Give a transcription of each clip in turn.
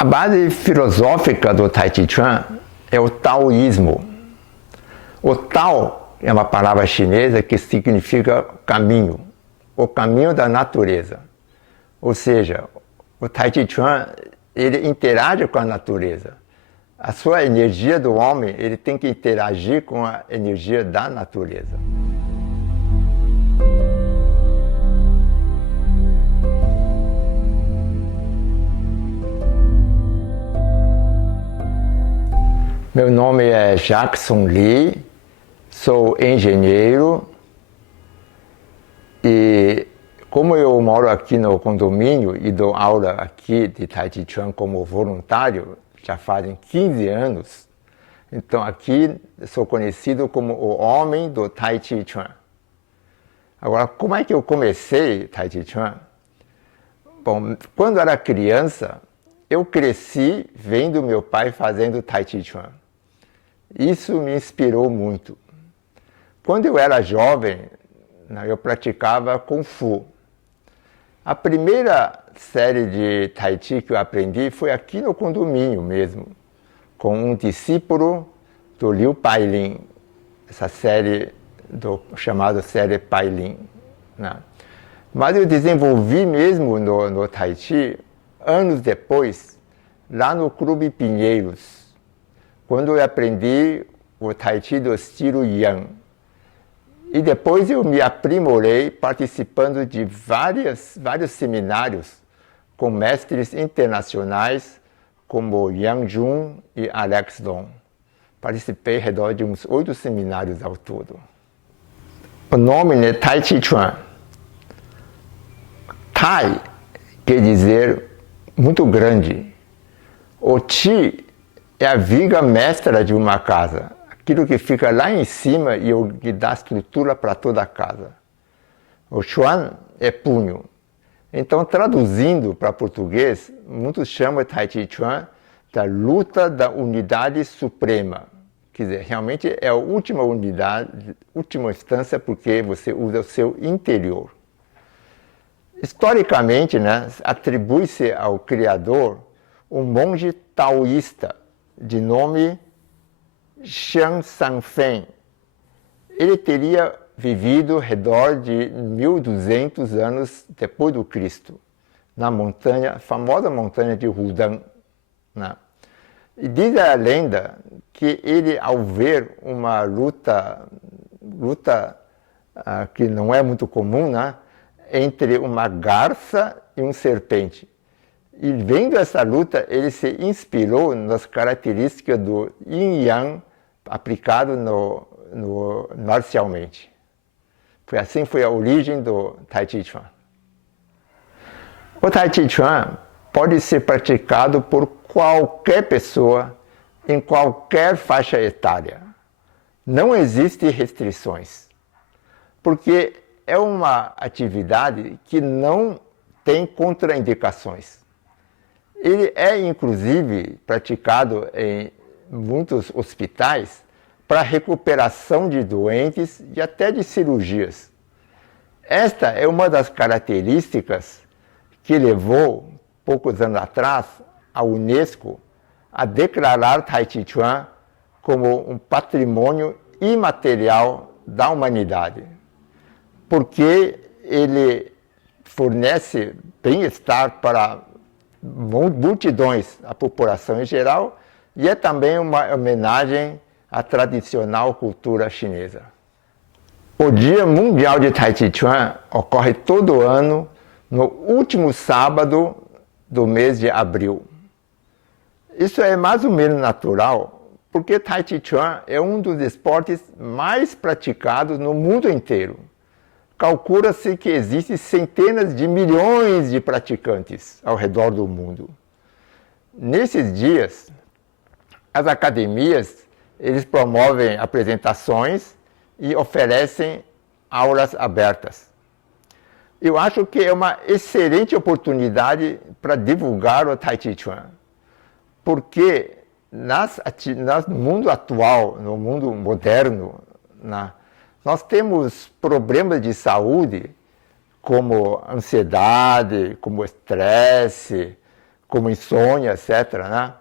A base filosófica do Tai Chi Chuan é o taoísmo. O Tao é uma palavra chinesa que significa caminho, o caminho da natureza. Ou seja, o Tai Chi Chuan, ele interage com a natureza. A sua energia do homem, ele tem que interagir com a energia da natureza. Meu nome é Jackson Lee, sou engenheiro e como eu moro aqui no condomínio e dou aula aqui de Tai Chi Chuan como voluntário, já fazem 15 anos, então aqui sou conhecido como o homem do Tai Chi Chuan. Agora, como é que eu comecei Tai Chi Chuan? Bom, quando era criança, eu cresci vendo meu pai fazendo Tai Chi Chuan. Isso me inspirou muito. Quando eu era jovem, eu praticava Kung Fu. A primeira série de Tai Chi que eu aprendi foi aqui no condomínio mesmo, com um discípulo do Liu Pailin, essa série chamada série Pailin. Mas eu desenvolvi mesmo no Tai Chi anos depois, lá no Clube Pinheiros, quando eu aprendi o Tai Chi do estilo Yang. E depois eu me aprimorei participando de vários seminários com mestres internacionais como Yang Jun e Alex Dong. Participei ao redor de uns 8 seminários ao todo. O nome é Tai Chi Chuan. Tai quer dizer muito grande. O Chi é a viga mestra de uma casa, aquilo que fica lá em cima e o que dá estrutura para toda a casa. O Chuan é punho. Então, traduzindo para português, muitos chamam Tai Chi Chuan da luta da unidade suprema. Quer dizer, realmente é a última unidade, última instância, porque você usa o seu interior. Historicamente, atribui-se ao criador um monge taoísta de nome Xiang Sanfen. Ele teria vivido ao redor de 1200 anos depois do Cristo, na montanha, famosa montanha de Wudang. E diz a lenda que ele, ao ver uma luta que não é muito comum, entre uma garça e um serpente. E vendo essa luta, ele se inspirou nas características do Yin Yang aplicado marcialmente. Assim foi a origem do Tai Chi Chuan. O Tai Chi Chuan pode ser praticado por qualquer pessoa, em qualquer faixa etária. Não existem restrições, porque é uma atividade que não tem contraindicações. Ele é, inclusive, praticado em muitos hospitais para recuperação de doentes e até de cirurgias. Esta é uma das características que levou, poucos anos atrás, a Unesco a declarar Tai Chi Chuan como um patrimônio imaterial da humanidade, porque ele fornece bem-estar para multidões, a população em geral, e é também uma homenagem à tradicional cultura chinesa. O Dia Mundial de Tai Chi Chuan ocorre todo ano no último sábado do mês de abril. Isso é mais ou menos natural, porque Tai Chi Chuan é um dos esportes mais praticados no mundo inteiro. Calcula-se que existem centenas de milhões de praticantes ao redor do mundo. Nesses dias, as academias eles promovem apresentações e oferecem aulas abertas. Eu acho que é uma excelente oportunidade para divulgar o Tai Chi Chuan, porque no mundo atual, no mundo moderno, nós temos problemas de saúde como ansiedade, como estresse, como insônia, etc., né?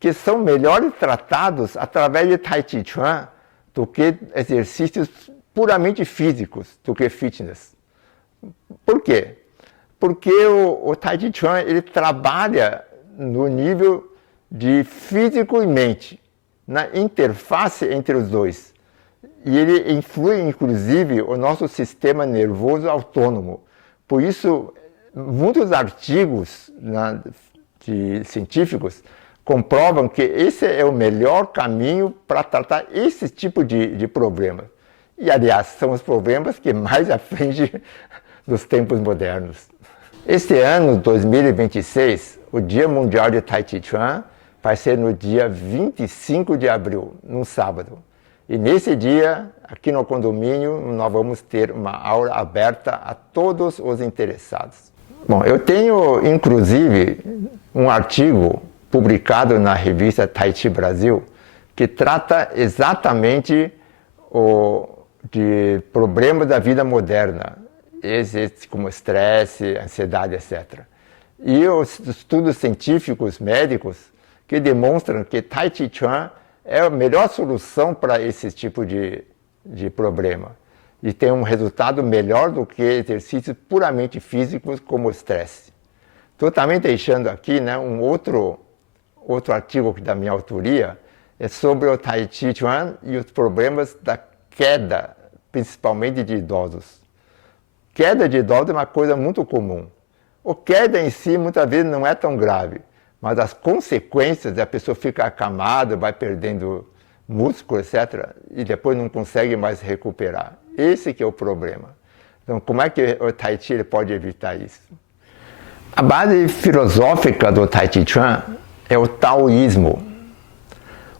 Que são melhores tratados através de Tai Chi Chuan do que exercícios puramente físicos, do que fitness. Por quê? Porque o Tai Chi Chuan ele trabalha no nível de físico e mente, na interface entre os dois. E ele influi, inclusive, o nosso sistema nervoso autônomo. Por isso, muitos artigos científicos comprovam que esse é o melhor caminho para tratar esse tipo de problema. E, aliás, são os problemas que mais afligem nos tempos modernos. Este ano, 2026, o Dia Mundial de Tai Chi Chuan vai ser no dia 25 de abril, num sábado. E nesse dia, aqui no condomínio, nós vamos ter uma aula aberta a todos os interessados. Bom, eu tenho, inclusive, um artigo publicado na revista Tai Chi Brasil, que trata exatamente de problemas da vida moderna, como estresse, ansiedade, etc. E os estudos científicos médicos que demonstram que Tai Chi Chuan é a melhor solução para esse tipo de problema. E tem um resultado melhor do que exercícios puramente físicos como o estresse. Estou também deixando aqui, né, um outro artigo da minha autoria, é sobre o Tai Chi Chuan e os problemas da queda, principalmente de idosos. Queda de idosos é uma coisa muito comum. A queda em si muitas vezes não é tão grave, mas as consequências, a pessoa fica acamada, vai perdendo músculo, etc., e depois não consegue mais recuperar. Esse que é o problema. Então, como é que o Tai Chi pode evitar isso? A base filosófica do Tai Chi Chuan é o taoísmo.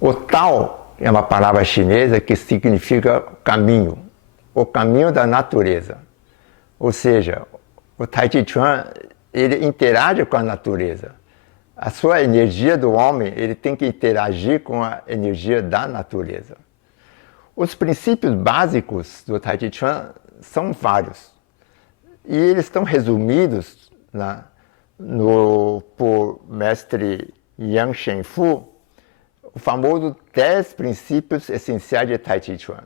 O Tao é uma palavra chinesa que significa caminho, o caminho da natureza. Ou seja, o Tai Chi Chuan, ele interage com a natureza. A sua energia do homem, ele tem que interagir com a energia da natureza. Os princípios básicos do Tai Chi Chuan são vários. E eles estão resumidos por mestre Yang Shenfu, o famoso 10 princípios essenciais de Tai Chi Chuan.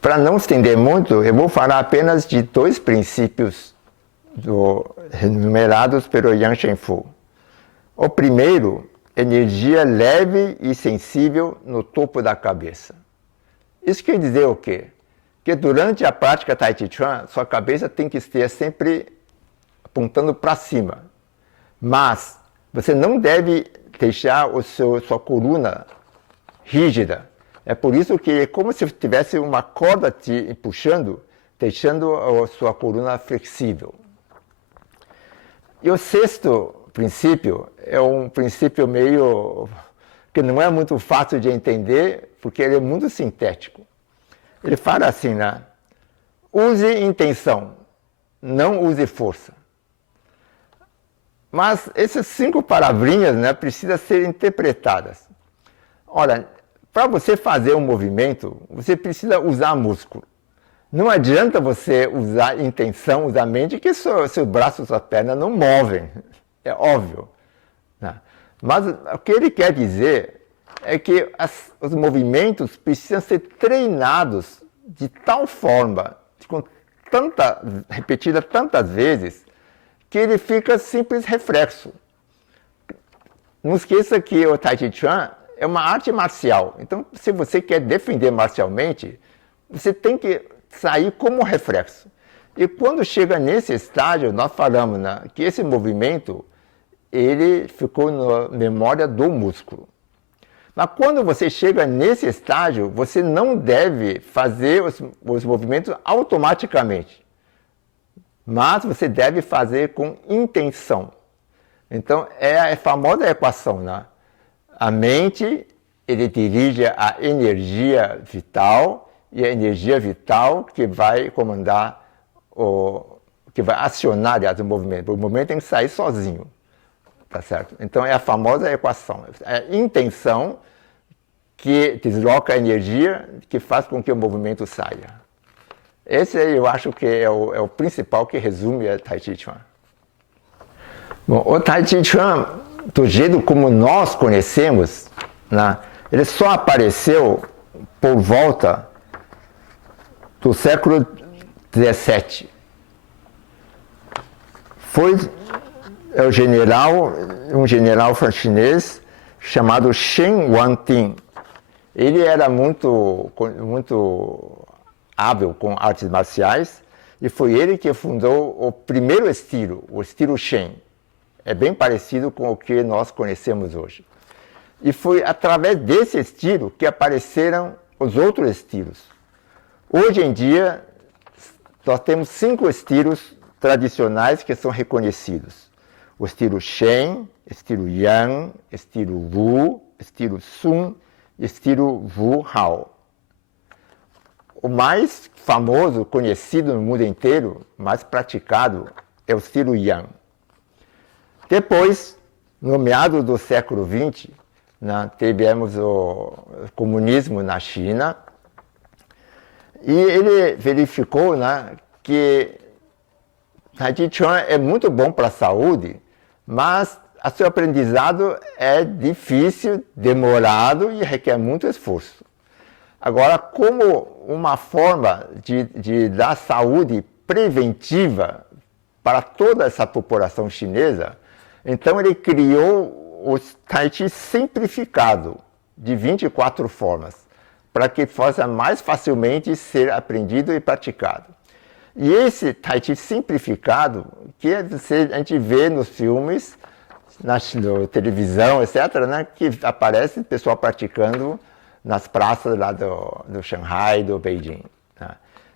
Para não estender muito, eu vou falar apenas de 2 princípios enumerados pelo Yang Shenfu. O primeiro, energia leve e sensível no topo da cabeça. Isso quer dizer o quê? Que durante a prática Tai Chi Chuan, sua cabeça tem que estar sempre apontando para cima. Mas você não deve deixar sua coluna rígida. É por isso que é como se tivesse uma corda te puxando, deixando a sua coluna flexível. E o sexto princípio é um princípio que não é muito fácil de entender, porque ele é muito sintético. Ele fala assim, né? Use intenção, não use força. Mas essas 5 palavrinhas, né, precisam ser interpretadas. Olha, para você fazer um movimento, você precisa usar músculo. Não adianta você usar intenção, usar mente, que seu braço e sua perna não movem. É óbvio. Né? Mas o que ele quer dizer é que os movimentos precisam ser treinados de tal forma, repetida tantas vezes, que ele fica simples reflexo. Não esqueça que o Tai Chi Chuan é uma arte marcial. Então, se você quer defender marcialmente, você tem que sair como reflexo. E quando chega nesse estágio, nós falamos, né, que esse movimento ele ficou na memória do músculo. Mas quando você chega nesse estágio, você não deve fazer os movimentos automaticamente. Mas você deve fazer com intenção. Então, é a famosa equação, né? A mente, ele dirige a energia vital, e a energia vital que vai comandar, que vai acionar, aliás, o movimento. O movimento tem que sair sozinho, tá certo? Então, é a famosa equação. É a intenção que desloca a energia, que faz com que o movimento saia. Esse eu acho que é o principal que resume a Tai Chi Chuan. Bom, o Tai Chi Chuan do jeito como nós conhecemos, né, ele só apareceu por volta do século XVII. Foi um general chinês chamado Shen Wanting. Ele era muito hábil com artes marciais e foi ele que fundou o primeiro estilo, o estilo Shen. É bem parecido com o que nós conhecemos hoje. E foi através desse estilo que apareceram os outros estilos. Hoje em dia, nós temos 5 estilos tradicionais que são reconhecidos. O estilo Shen, estilo Yang, estilo Wu, estilo Sun e estilo Wu Hao. O mais famoso, conhecido no mundo inteiro, mais praticado, é o estilo Yang. Depois, no meado do século XX, né, tivemos o comunismo na China e ele verificou, né, que Tai Chi Chuan é muito bom para a saúde, mas o seu aprendizado é difícil, demorado e requer muito esforço. Agora, como uma forma de dar saúde preventiva para toda essa população chinesa, então ele criou o Tai Chi simplificado, de 24 formas, para que possa mais facilmente ser aprendido e praticado. E esse Tai Chi simplificado, que a gente vê nos filmes, na televisão, etc., né, que aparece o pessoal praticando nas praças lá do Shanghai, do Beijing. Né?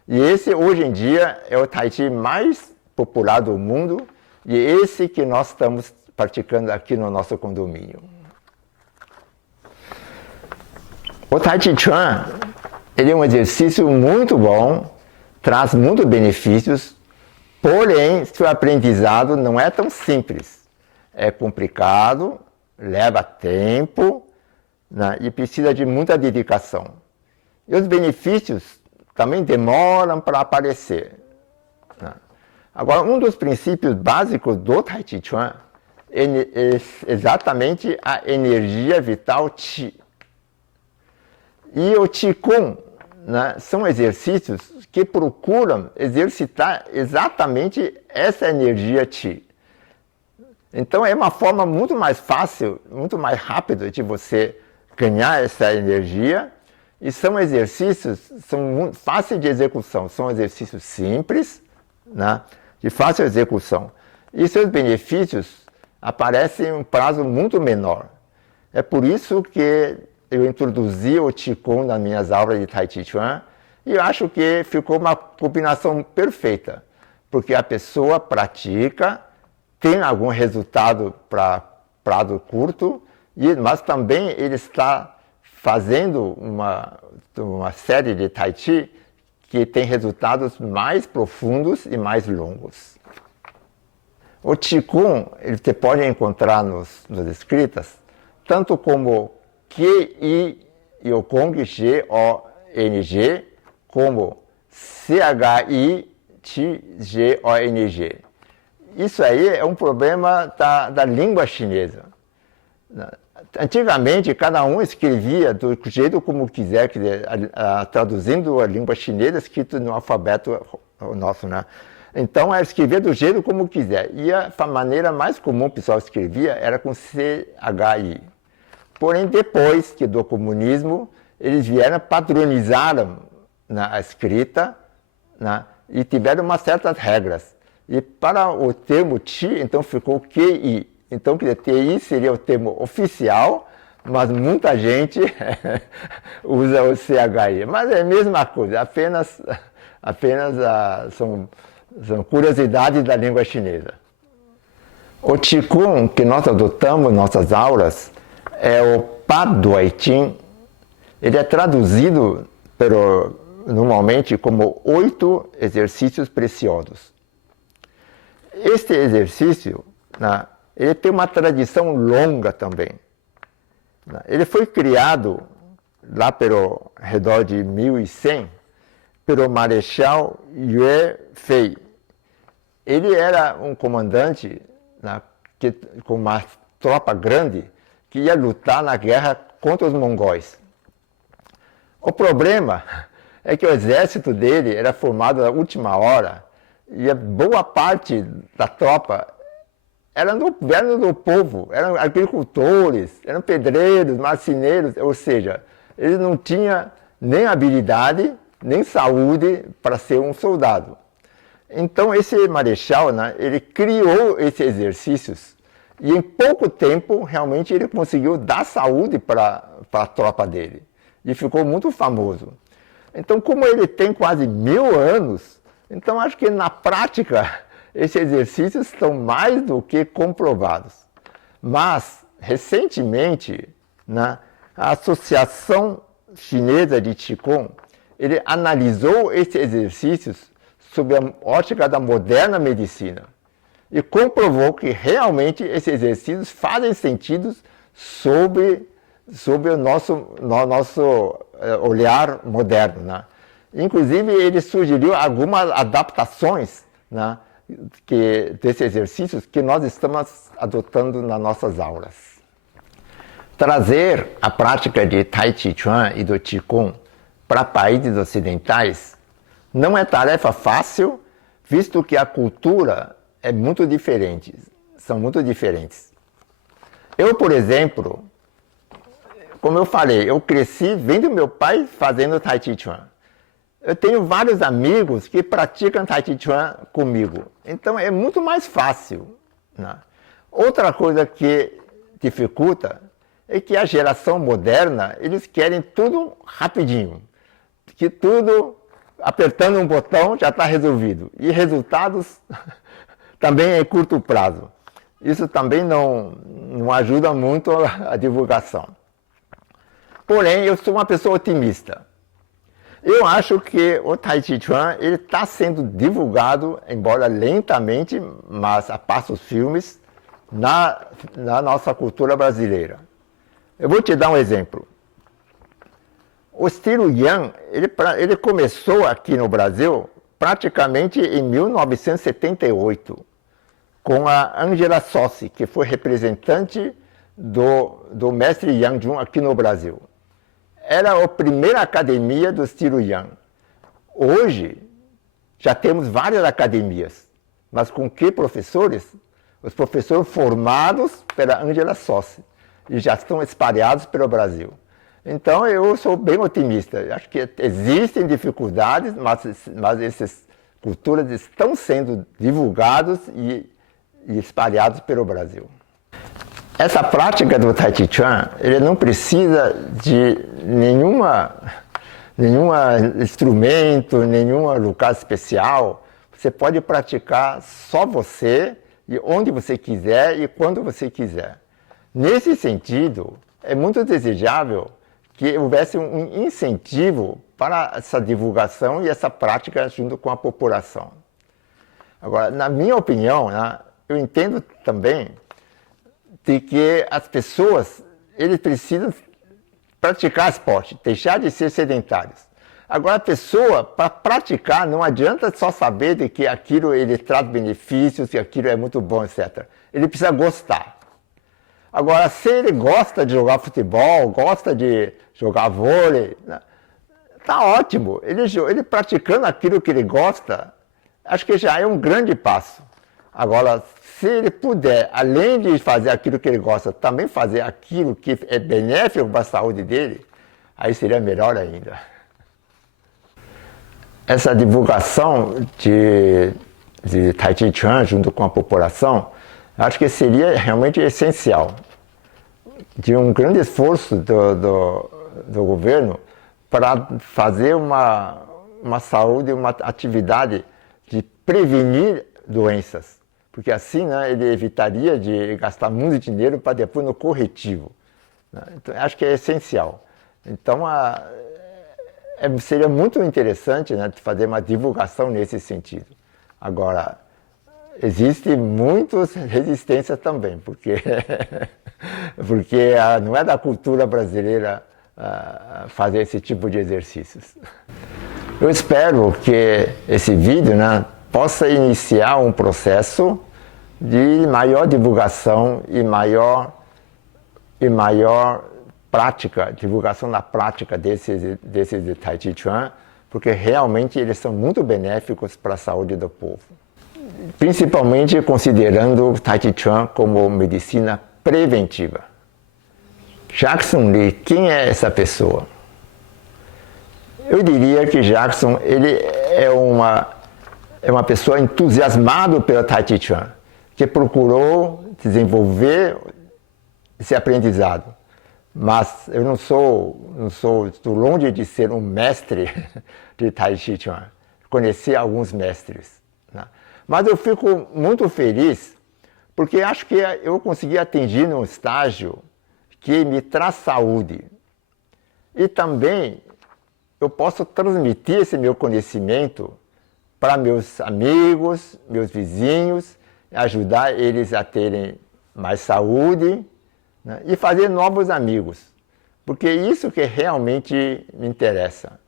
E esse, hoje em dia, é o Tai Chi mais popular do mundo e esse que nós estamos praticando aqui no nosso condomínio. O Tai Chi Chuan, ele é um exercício muito bom, traz muitos benefícios, porém, seu aprendizado não é tão simples. É complicado, leva tempo, né, e precisa de muita dedicação. E os benefícios também demoram para aparecer. Né? Agora, um dos princípios básicos do Tai Chi Chuan é exatamente a energia vital Qi. E o Qigong, né, são exercícios que procuram exercitar exatamente essa energia Qi. Então é uma forma muito mais fácil, muito mais rápida de você ganhar essa energia e são exercícios, são fáceis de execução, são exercícios simples, né, de fácil execução. E seus benefícios aparecem em um prazo muito menor. É por isso que eu introduzi o Qigong nas minhas aulas de Tai Chi Chuan e eu acho que ficou uma combinação perfeita, porque a pessoa pratica, tem algum resultado para prazo curto, mas também ele está fazendo uma série de Tai Chi que tem resultados mais profundos e mais longos. O Qigong, você pode encontrar nos escritas, tanto como Qi-Gong-G-O-N-G, como C-H-I-T-G-O-N-G. Isso aí é um problema da língua chinesa. Antigamente, cada um escrevia do jeito como quiser, traduzindo a língua chinesa, escrito no alfabeto nosso, né? Então, escrevia do jeito como quiser. E a maneira mais comum que o pessoal escrevia era com C-H-I. Porém, depois do comunismo, eles vieram, padronizaram a escrita, né? E tiveram umas certas regras. E para o termo Qi, então ficou QI. Então, TI seria o termo oficial, mas muita gente usa o CHI. Mas é a mesma coisa, apenas são curiosidades da língua chinesa. O Qigong que nós adotamos em nossas aulas é o Padui Jing. Ele é traduzido normalmente como 8 exercícios preciosos. Este exercício, né, ele tem uma tradição longa também. Ele foi criado lá pelo redor de 1100 pelo Marechal Yue Fei. Ele era um comandante, né, com uma tropa grande que ia lutar na guerra contra os mongóis. O problema é que o exército dele era formado na última hora e a boa parte da tropa era do povo, eram agricultores, eram pedreiros, marceneiros, ou seja, eles não tinham nem habilidade, nem saúde para ser um soldado. Então esse marechal, né, ele criou esses exercícios e em pouco tempo realmente ele conseguiu dar saúde para a tropa dele e ficou muito famoso. Então, como ele tem quase 1000 anos, então acho que na prática esses exercícios estão mais do que comprovados. Mas, recentemente, né, a Associação Chinesa de Qigong, ele analisou esses exercícios sob a ótica da moderna medicina e comprovou que realmente esses exercícios fazem sentido sobre o nosso olhar moderno, né? Inclusive, ele sugeriu algumas adaptações, né, desses exercícios que nós estamos adotando nas nossas aulas. Trazer a prática de Tai Chi Chuan e do Qigong para países ocidentais não é tarefa fácil, visto que a cultura é muito diferente, são muito diferentes. Eu, por exemplo, como eu falei, eu cresci vendo meu pai fazendo Tai Chi Chuan. Eu tenho vários amigos que praticam Tai Chi Chuan comigo. Então é muito mais fácil, né? Outra coisa que dificulta é que a geração moderna, eles querem tudo rapidinho. Que tudo, apertando um botão, já está resolvido. E resultados também em curto prazo. Isso também não ajuda muito a divulgação. Porém, eu sou uma pessoa otimista. Eu acho que o Tai Chi Chuan está sendo divulgado, embora lentamente, mas a passos firmes, na nossa cultura brasileira. Eu vou te dar um exemplo. O estilo Yang, ele começou aqui no Brasil praticamente em 1978, com a Angela Sossi, que foi representante do mestre Yang Jun aqui no Brasil. Era a primeira academia do estilo Yang. Hoje, já temos várias academias, mas com que professores? Os professores formados pela Angela Sossi e já estão espalhados pelo Brasil. Então, eu sou bem otimista. Acho que existem dificuldades, mas essas culturas estão sendo divulgadas e espalhadas pelo Brasil. Essa prática do Tai Chi Chuan, ele não precisa de nenhum instrumento, nenhum lugar especial. Você pode praticar só você, e onde você quiser e quando você quiser. Nesse sentido, é muito desejável que houvesse um incentivo para essa divulgação e essa prática junto com a população. Agora, na minha opinião, né, eu entendo também de que as pessoas, eles precisam praticar esporte, deixar de ser sedentários. Agora, a pessoa, para praticar, não adianta só saber de que aquilo ele traz benefícios, que aquilo é muito bom, etc. Ele precisa gostar. Agora, se ele gosta de jogar futebol, gosta de jogar vôlei, tá ótimo. Ele praticando aquilo que ele gosta, acho que já é um grande passo. Agora, se ele puder, além de fazer aquilo que ele gosta, também fazer aquilo que é benéfico para a saúde dele, aí seria melhor ainda. Essa divulgação de Tai Chi Chuan junto com a população, acho que seria realmente essencial. De um grande esforço do governo para fazer uma saúde, uma atividade de prevenir doenças. Porque assim, né, ele evitaria de gastar muito dinheiro para depois no corretivo. Né? Então, acho que é essencial. Então, seria muito interessante, né, fazer uma divulgação nesse sentido. Agora, existe muitas resistências também, porque não é da cultura brasileira fazer esse tipo de exercícios. Eu espero que esse vídeo, né, possa iniciar um processo de maior divulgação e maior prática, divulgação na prática desses de Tai Chi Chuan, porque realmente eles são muito benéficos para a saúde do povo. Principalmente considerando o Tai Chi Chuan como medicina preventiva. Jackson Lee, quem é essa pessoa? Eu diria que Jackson ele é uma pessoa entusiasmada pelo Tai Chi Chuan, que procurou desenvolver esse aprendizado. Mas eu estou longe de ser um mestre de Tai Chi Chuan. Conheci alguns mestres, né? Mas eu fico muito feliz porque acho que eu consegui atingir um estágio que me traz saúde. E também eu posso transmitir esse meu conhecimento para meus amigos, meus vizinhos, ajudar eles a terem mais saúde, né? E fazer novos amigos, porque é isso que realmente me interessa.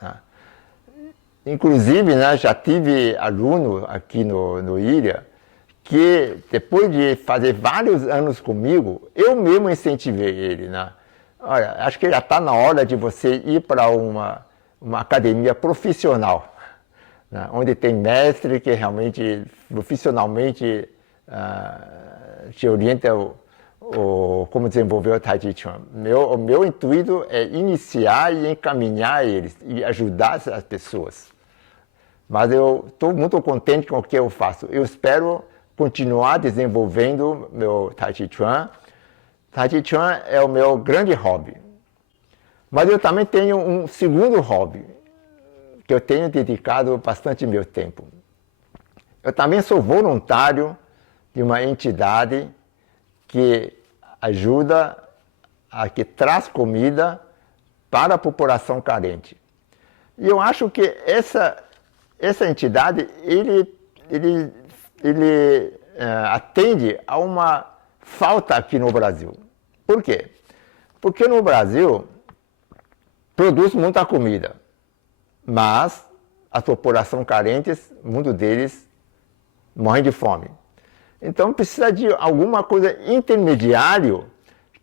Né? Inclusive, né, já tive aluno aqui no Ilha que, depois de fazer vários anos comigo, eu mesmo incentivei ele. Né? Olha, acho que já está na hora de você ir para uma academia profissional, né? Onde tem mestre que realmente, profissionalmente, te orienta como desenvolver o Tai Chi Chuan. O meu intuito é iniciar e encaminhar eles e ajudar as pessoas. Mas eu estou muito contente com o que eu faço. Eu espero continuar desenvolvendo meu Tai Chi Chuan. Tai Chi Chuan é o meu grande hobby. Mas eu também tenho um segundo hobby, que eu tenho dedicado bastante meu tempo. Eu também sou voluntário de uma entidade que ajuda, que traz comida para a população carente. E eu acho que essa entidade, ele atende a uma falta aqui no Brasil. Por quê? Porque no Brasil produz muita comida, mas a população carente, muitos deles morrem de fome. Então precisa de alguma coisa intermediário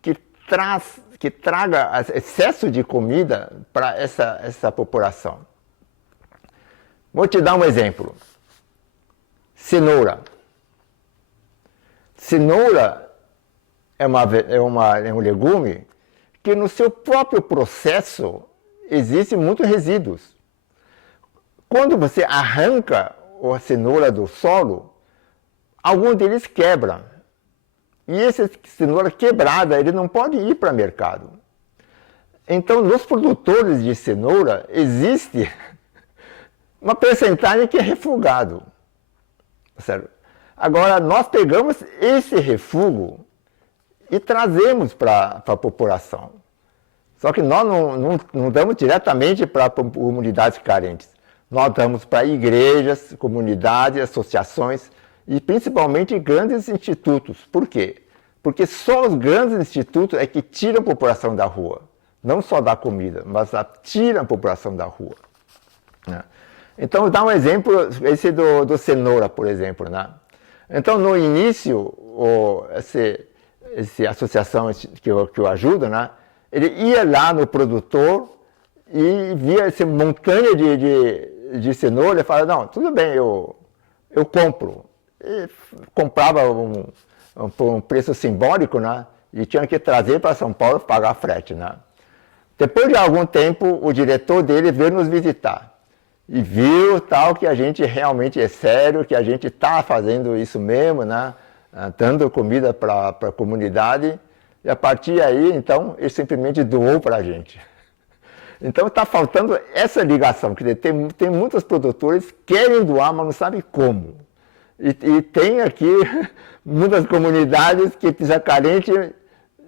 que traga excesso de comida para essa população. Vou te dar um exemplo. Cenoura. Cenoura é um legume que no seu próprio processo existem muitos resíduos. Quando você arranca a cenoura do solo, alguns deles quebram. E essa cenoura quebrada, ele não pode ir para o mercado. Então, nos produtores de cenoura, existe uma percentagem que é refugado. Certo? Agora, nós pegamos esse refúgio e trazemos para a população. Só que nós não damos diretamente para comunidades carentes. Nós damos para igrejas, comunidades, associações e principalmente grandes institutos. Por quê? Porque só os grandes institutos é que tiram a população da rua. Não só da comida, mas tiram a população da rua. Né? Então, vou dar um exemplo, esse do cenoura, por exemplo. Né? Então, no início, essa associação que eu ajudo, né? Ele ia lá no produtor e via essa montanha de cenoura e falava, não, tudo bem, eu compro. E comprava por um preço simbólico, né? E tinha que trazer para São Paulo para pagar frete. Né? Depois de algum tempo, o diretor dele veio nos visitar e viu tal que a gente realmente é sério, que a gente está fazendo isso mesmo, né? Dando comida para a comunidade, e a partir daí, então, ele simplesmente doou para a gente. Então está faltando essa ligação, quer dizer, tem muitos produtores que querem doar, mas não sabem como. E tem aqui muitas comunidades que precisam carente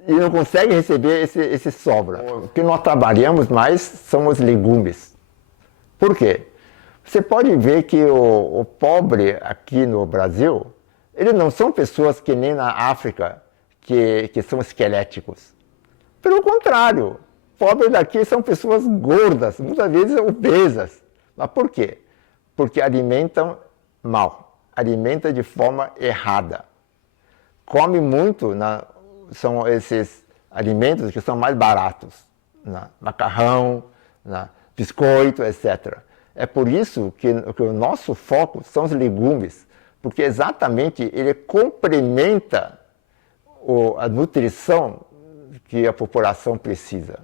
e não conseguem receber esse sobra. O que nós trabalhamos mais são os legumes. Por quê? Você pode ver que o pobre aqui no Brasil, eles não são pessoas que nem na África, que são esqueléticos. Pelo contrário, pobres daqui são pessoas gordas, muitas vezes obesas. Mas por quê? Porque alimentam mal. alimenta de forma errada. Come muito, são esses alimentos que são mais baratos, macarrão, biscoito, etc. É por isso que o nosso foco são os legumes, porque exatamente ele complementa a nutrição que a população precisa.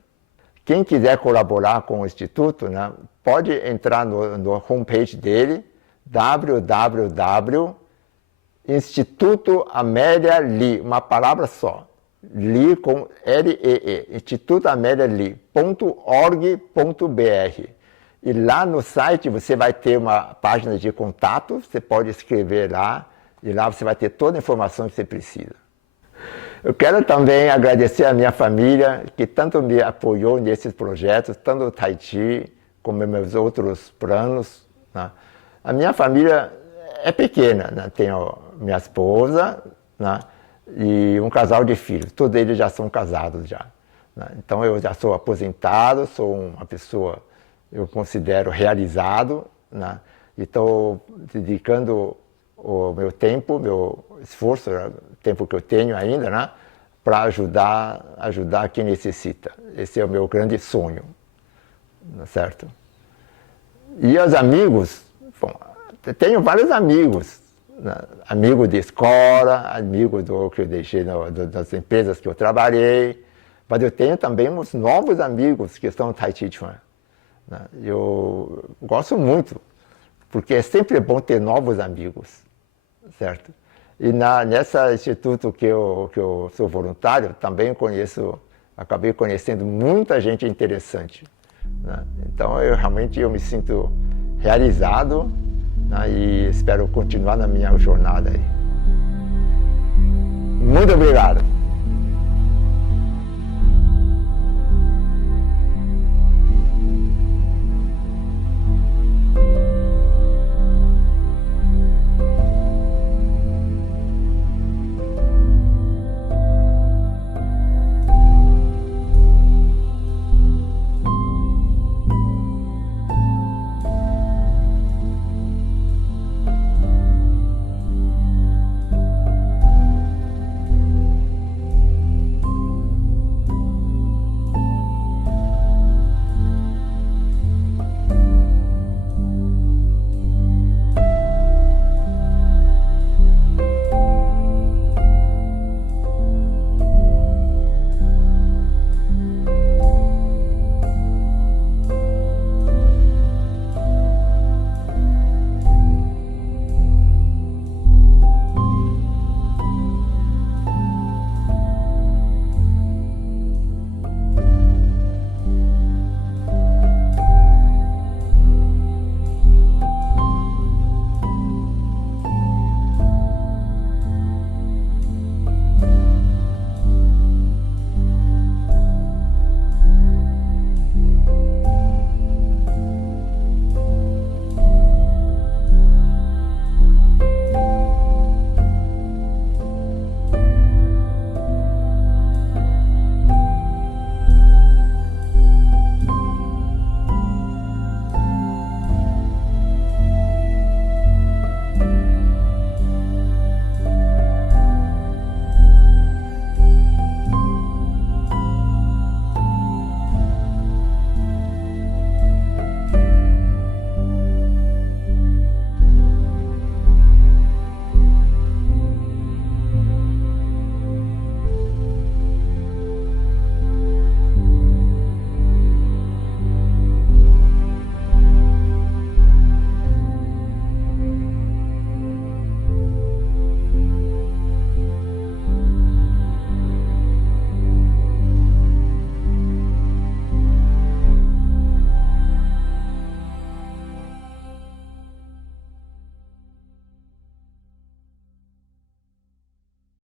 Quem quiser colaborar com o Instituto, pode entrar no homepage dele, www.Instituto Amélia Lee, uma palavra só, Lee com L-E-E, institutoamelialee.org.br. E lá no site você vai ter uma página de contato, você pode escrever lá, e lá você vai ter toda a informação que você precisa. Eu quero também agradecer a minha família, que tanto me apoiou nesses projetos, tanto o Tahiti como meus outros planos. A minha família é pequena, tenho minha esposa e um casal de filhos, todos eles já são casados já. Então eu já sou aposentado, sou uma pessoa, eu considero realizado, e estou dedicando o meu tempo, meu esforço, o tempo que eu tenho ainda, para ajudar quem necessita. Esse é o meu grande sonho, certo? E os amigos, bom, tenho vários amigos, amigo de escola, amigo que eu deixei das empresas que eu trabalhei, mas eu tenho também uns novos amigos que estão no Tahiti Chuan. Eu gosto muito, porque é sempre bom ter novos amigos, certo? E nessa instituto que eu sou voluntário, também acabei conhecendo muita gente interessante. Então realmente eu me sinto realizado, e espero continuar na minha jornada aí. Muito obrigado!